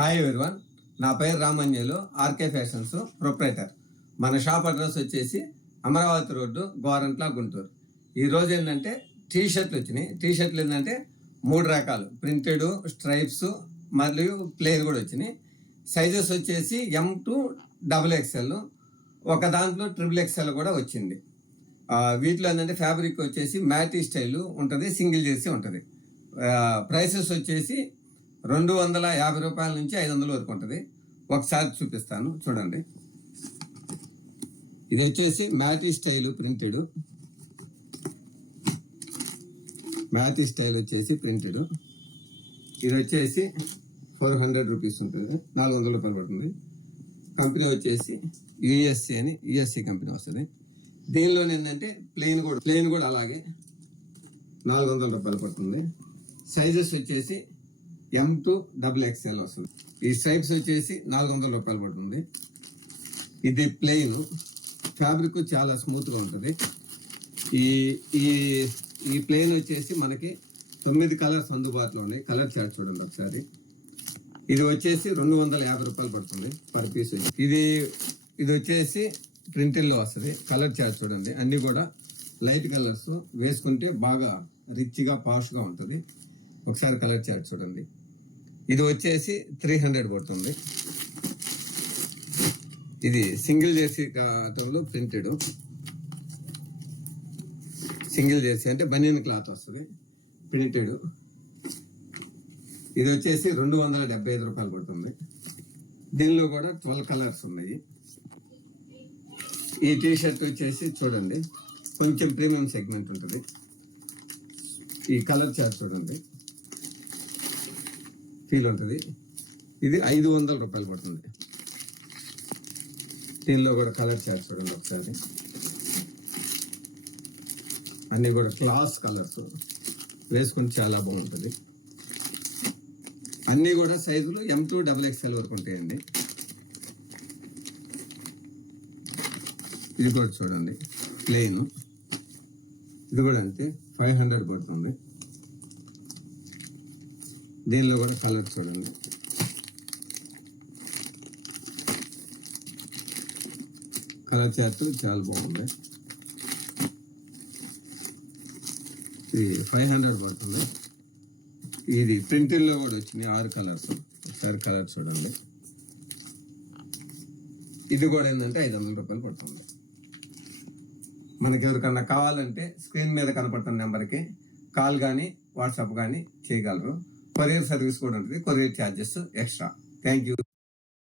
Hi everyone, నా పేరు Ramanjulu, RK fashions proprietor. మన షాప్ అడ్రస్ వచ్చేసి అమరావతి రోడ్డు, గోరంట్ల, గుంటూరు. ఈరోజు ఏంటంటే టీ షర్ట్లు వచ్చినాయి. టీ షర్ట్లు ఏంటంటే 3 రకాలు, ప్రింటెడ్, స్ట్రైప్స్ మరియు ప్లేన్ కూడా వచ్చినాయి. సైజెస్ వచ్చేసి M2 XXL, ఒక దాంట్లో XXL కూడా వచ్చింది. వీటిలో ఏంటంటే ఫ్యాబ్రిక్ వచ్చేసి మ్యాటీ స్టైల్ ఉంటుంది, సింగిల్ చేసి ఉంటుంది. ప్రైసెస్ వచ్చేసి 250 రూపాయల నుంచి 500 వరకు ఉంటుంది. ఒకసారి చూపిస్తాను చూడండి. ఇది వచ్చేసి మ్యాటీ స్టైల్ ప్రింటెడ్. మ్యాటీ స్టైల్ వచ్చేసి ప్రింటెడ్. ఇది వచ్చేసి 400 రూపీస్ ఉంటుంది, 400 రూపాయలు పడుతుంది. కంపెనీ వచ్చేసి యుఎస్సి కంపెనీ వస్తుంది. దీనిలో ఏంటంటే ప్లెయిన్ కూడా అలాగే 400 రూపాయలు పడుతుంది. సైజెస్ వచ్చేసి M2 XXL వస్తుంది. ఈ స్ట్రైప్స్ వచ్చేసి 400 రూపాయలు పడుతుంది. ఇది ప్లెయిన్, ఫ్యాబ్రిక్ చాలా స్మూత్గా ఉంటుంది. ఈ ఈ ఈ ప్లెయిన్ వచ్చేసి మనకి 9 కలర్స్ అందుబాటులో ఉన్నాయి. కలర్ చార్ట్ చూడండి ఒకసారి. ఇది వచ్చేసి 250 రూపాయలు పడుతుంది పర్ పీస్. ఇది వచ్చేసి ప్రింటిల్లో వస్తుంది. కలర్ చార్ట్ చూడండి, అన్నీ కూడా లైట్ కలర్స్, వేసుకుంటే బాగా రిచ్గా పాష్గా ఉంటుంది. ఒకసారి కలర్ చార్ట్ చూడండి. ఇది వచ్చేసి 300 పడుతుంది. ఇది సింగిల్ జెర్సీ కాటన్లో ప్రింటెడ్. సింగిల్ జెర్సీ అంటే బనియన్ క్లాత్ వస్తుంది, ప్రింటెడ్. ఇది వచ్చేసి 275 రూపాయలు పడుతుంది. దీనిలో కూడా 12 కలర్స్ ఉన్నాయి. ఈ టీ షర్ట్ వచ్చేసి చూడండి, కొంచెం ప్రీమియం సెగ్మెంట్ ఉంటుంది. ఈ కలర్ చార్ట్ చూడండి, ఫీల్ ఉంటుంది. ఇది 500 రూపాయలు పడుతుంది. దీనిలో కూడా కలర్ చార్ట్ చూడండి ఒకసారి. అన్నీ కూడా క్లాస్ కలర్స్, వేసుకుంటే చాలా బాగుంటుంది. అన్నీ కూడా సైజులు M2 XXL వరకు ఉంటాయండి. ఇది కూడా చూడండి ప్లెయిన్. ఇది కూడా అంతే 500 పడుతుంది. దీనిలో కూడా కలర్ చూడండి. కలర్ చార్ట్ చాలా బాగుంది. ఇది 500 పడుతుంది. ఇది ప్రింటింగ్లో కూడా వచ్చినాయి 6 కలర్స్. ఒకసారి కలర్ చూడండి. ఇది కూడా ఏంటంటే 500 రూపాయలు పడుతుంది. మనకి ఎవరికన్నా కావాలంటే స్క్రీన్ మీద కనపడుతున్న నెంబర్కి కాల్ కానీ వాట్సాప్ కానీ చేయగలరు. కొరియర్ సర్వీస్ కూడా ఉంటుంది. Courier charges extra. Thank you.